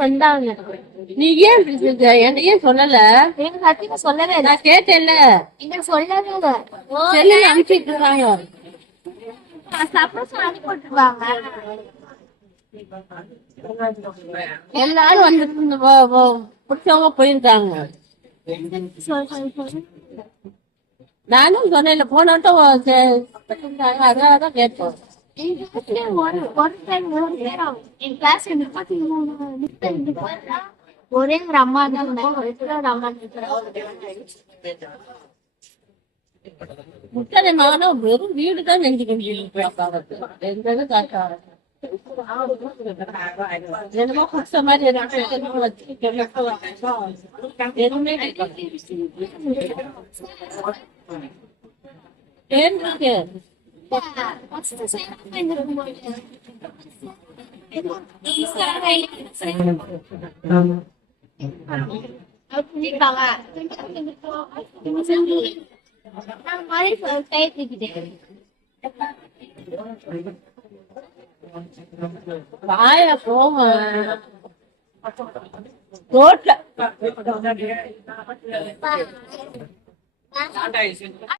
வந்தாங்க. நீ ஏன் இப்படி செஞ்ச? என்கிட்ட ஏன் சொல்லல? எங்க சத்தியமா சொல்லவே இல்லை. நான் கேட்டேன்ல. எங்க சொல்லவே செல்லுல அனுப்பிட்டு இருக்காங்க எல்லாரும் வந்து பிடிச்சவங்க போயிருக்காங்க. நானும் சொன்னேன் போனட்டும் அதான் கேட்டோம் எங்க classல ஒரு ஒரு டைம் ஒரு நேரம் என் கிளாஸ் முப்பத்தி மூணு முப்பத்தி ரெண்டு பேர் தான் ஒரே ஒரு அம்மா தான் இருந்தாங்க ஒரே ஒரு அம்மா இருந்தாங்க முட்டை மகனும் வெறும் வீடு தான் நெஞ்சு கொஞ்சம் எந்த இது காட்டாரு என்னமோ குடிச்ச மாதிரி இருக்கு. Ja, wat is ja, ja, geworden? Ik sta alleen in het ja, ja, niet waar. Ik moet hem doen. ja wat is een ja idee? Vaya, como. Corta.